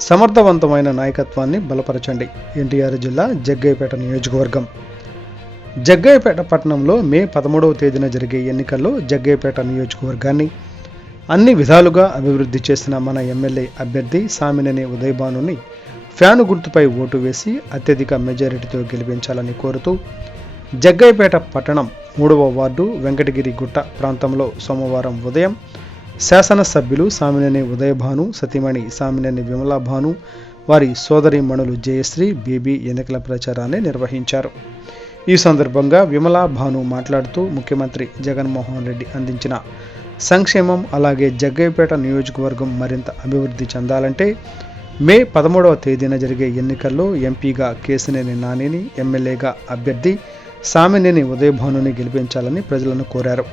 సమర్థవంతమైన నాయకత్వాన్ని బలపరచండి. ఎన్టీఆర్ జిల్లా జగ్గయ్యపేట నియోజకవర్గం. జగ్గయ్యపేట పట్టణంలో మే 13వ తేదీన జరిగే ఎన్నికల్లో జగ్గయ్యపేట నియోజకవర్గాన్ని అన్ని విధాలుగా అభివృద్ధి చేసిన మన ఎమ్మెల్యే అభ్యర్థి సామినేని ఉదయభానుని ఫ్యాను గుర్తుపై ఓటు వేసి అత్యధిక మెజారిటీతో గెలిపించాలని కోరుతూ జగ్గయ్యపేట పట్టణం 3వ వార్డు వెంకటగిరి గుట్ట ప్రాంతంలో సోమవారం ఉదయం శాసనసభ్యులు సామినేని ఉదయభాను, సతీమణి సామినేని విమలాభాను, వారి సోదరీమణులు జయశ్రీ, బీబీ ఎన్నికల ప్రచారాన్ని నిర్వహించారు. ఈ సందర్భంగా విమలాభాను మాట్లాడుతూ ముఖ్యమంత్రి జగన్మోహన్ రెడ్డి అందించిన సంక్షేమం అలాగే జగ్గయ్యపేట నియోజకవర్గం మరింత అభివృద్ధి చెందాలంటే మే 13వ తేదీన జరిగే ఎన్నికల్లో ఎంపీగా కేశినేని నానిని, ఎమ్మెల్యేగా అభ్యర్థి సామినేని ఉదయభానుని గెలిపించాలని ప్రజలను కోరారు.